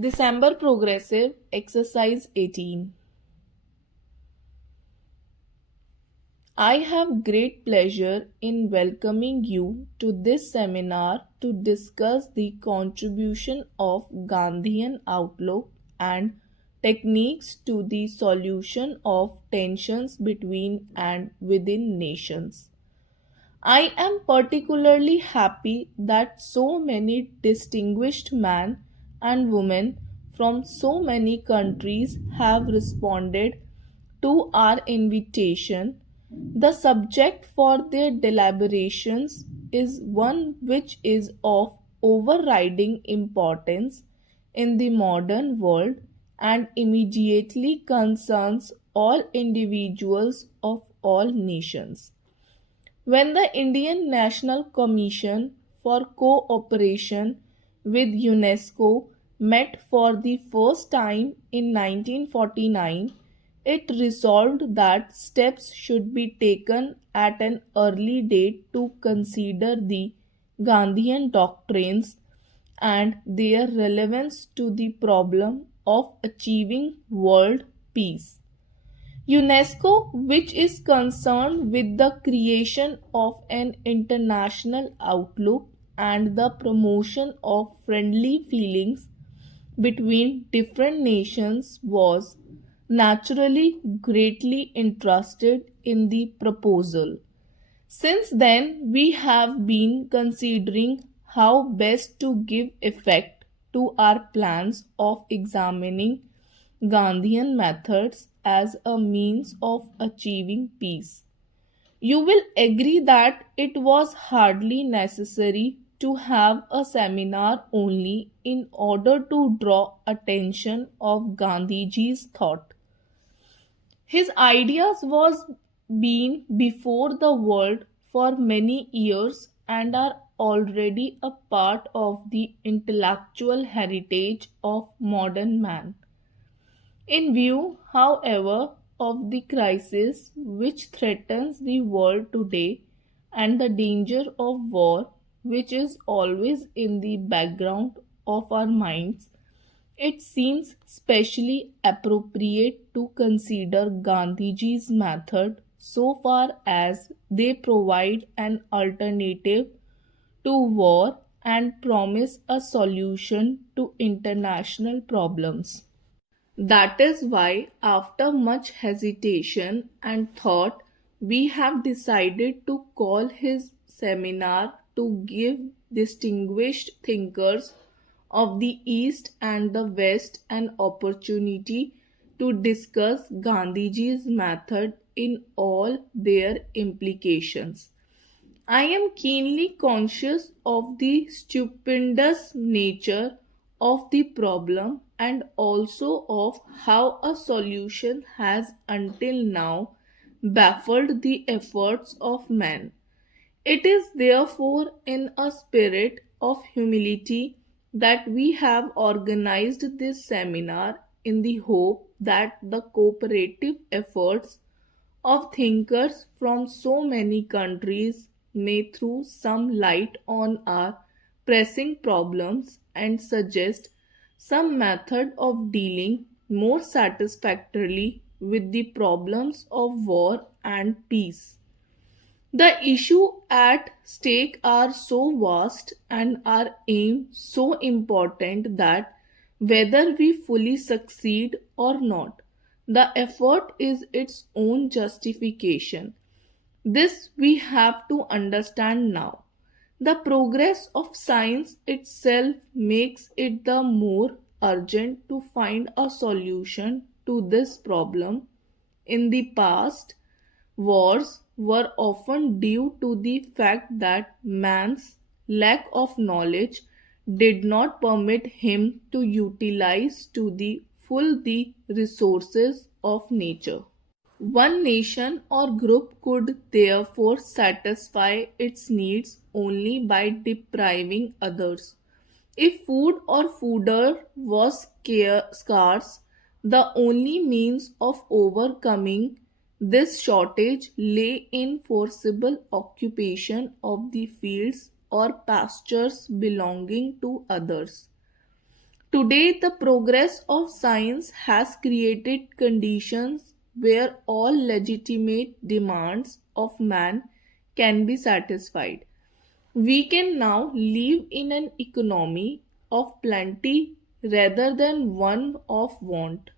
December Progressive Exercise 18. I have great pleasure in welcoming you to this seminar to discuss the contribution of Gandhian outlook and techniques to the solution of tensions between and within nations. I am particularly happy that so many distinguished men and women from so many countries have responded to our invitation. The subject for their deliberations is one which is of overriding importance in the modern world and immediately concerns all individuals of all nations. When the Indian National Commission for Cooperation with UNESCO met for the first time in 1949, it resolved that steps should be taken at an early date to consider the Gandhian doctrines and their relevance to the problem of achieving world peace. UNESCO, which is concerned with the creation of an international outlook and the promotion of friendly feelings between different nations, was naturally greatly interested in the proposal. Since then, we have been considering how best to give effect to our plans of examining Gandhian methods as a means of achieving peace. You will agree that it was hardly necessary to have a seminar only in order to draw attention of Gandhiji's thought. His ideas was been before the world for many years and are already a part of the intellectual heritage of modern man. In view, however, of the crisis which threatens the world today and the danger of war, which is always in the background of our minds, it seems specially appropriate to consider Gandhiji's method so far as they provide an alternative to war and promise a solution to international problems. That is why, after much hesitation and thought, we have decided to call his seminar to give distinguished thinkers of the East and the West an opportunity to discuss Gandhiji's method in all their implications. I am keenly conscious of the stupendous nature of the problem and also of how a solution has until now baffled the efforts of man. It is therefore in a spirit of humility that we have organized this seminar in the hope that the cooperative efforts of thinkers from so many countries may throw some light on our pressing problems and suggest some method of dealing more satisfactorily with the problems of war and peace. The issue at stake are so vast and our aim so important that whether we fully succeed or not, the effort is its own justification. This we have to understand now. The progress of science itself makes it the more urgent to find a solution to this problem. In the past, wars were often due to the fact that man's lack of knowledge did not permit him to utilize to the full the resources of nature. One nation or group could therefore satisfy its needs only by depriving others. If food or fodder was scarce, the only means of overcoming this shortage lay in forcible occupation of the fields or pastures belonging to others. Today, the progress of science has created conditions where all legitimate demands of man can be satisfied. We can now live in an economy of plenty rather than one of want.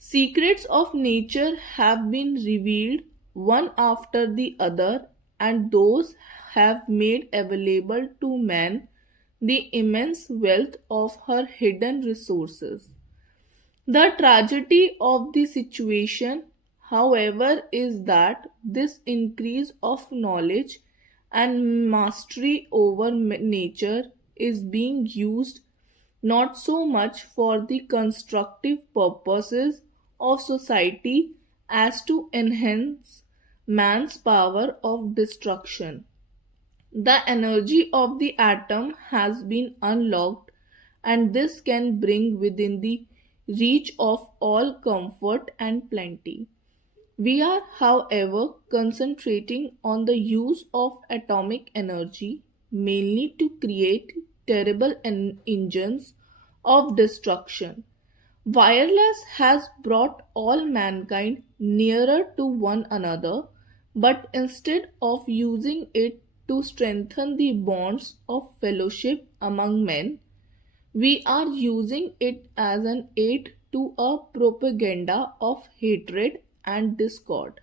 Secrets of nature have been revealed one after the other, and those have made available to man the immense wealth of her hidden resources. The tragedy of the situation, however, is that this increase of knowledge and mastery over nature is being used not so much for the constructive purposes of society as to enhance man's power of destruction. The energy of the atom has been unlocked, and this can bring within the reach of all comfort and plenty. We are, however, concentrating on the use of atomic energy mainly to create terrible engines of destruction. Wireless has brought all mankind nearer to one another, but instead of using it to strengthen the bonds of fellowship among men, we are using it as an aid to a propaganda of hatred and discord.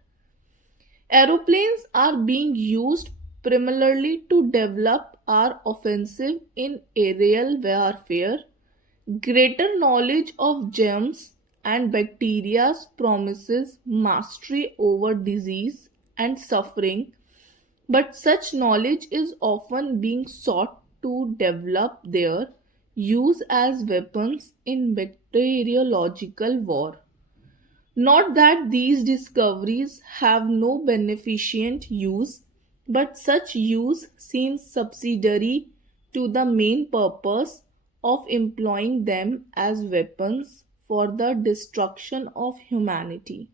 Aeroplanes are being used primarily to develop our offensive in aerial warfare. Greater knowledge of germs and bacteria promises mastery over disease and suffering, but such knowledge is often being sought to develop their use as weapons in bacteriological war. Not that these discoveries have no beneficent use, but such use seems subsidiary to the main purpose of employing them as weapons for the destruction of humanity.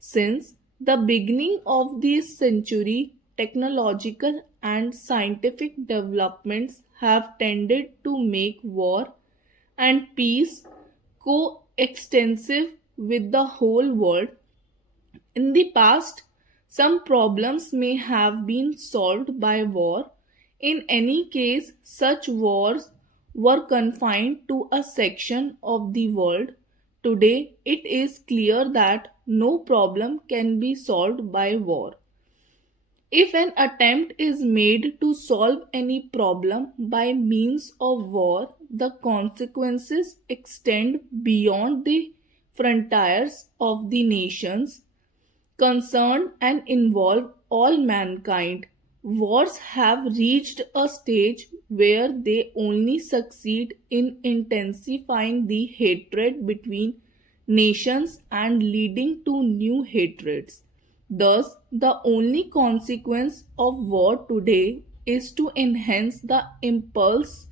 Since the beginning of this century, technological and scientific developments have tended to make war and peace coextensive with the whole world. In the past, some problems may have been solved by war. In any case, such wars were confined to a section of the world. Today, it is clear that no problem can be solved by war. If an attempt is made to solve any problem by means of war, the consequences extend beyond the frontiers of the nations concerned and involve all mankind. Wars have reached a stage where they only succeed in intensifying the hatred between nations and leading to new hatreds. Thus, the only consequence of war today is to enhance the impulse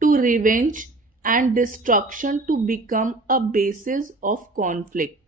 to revenge and destruction to become a basis of conflict.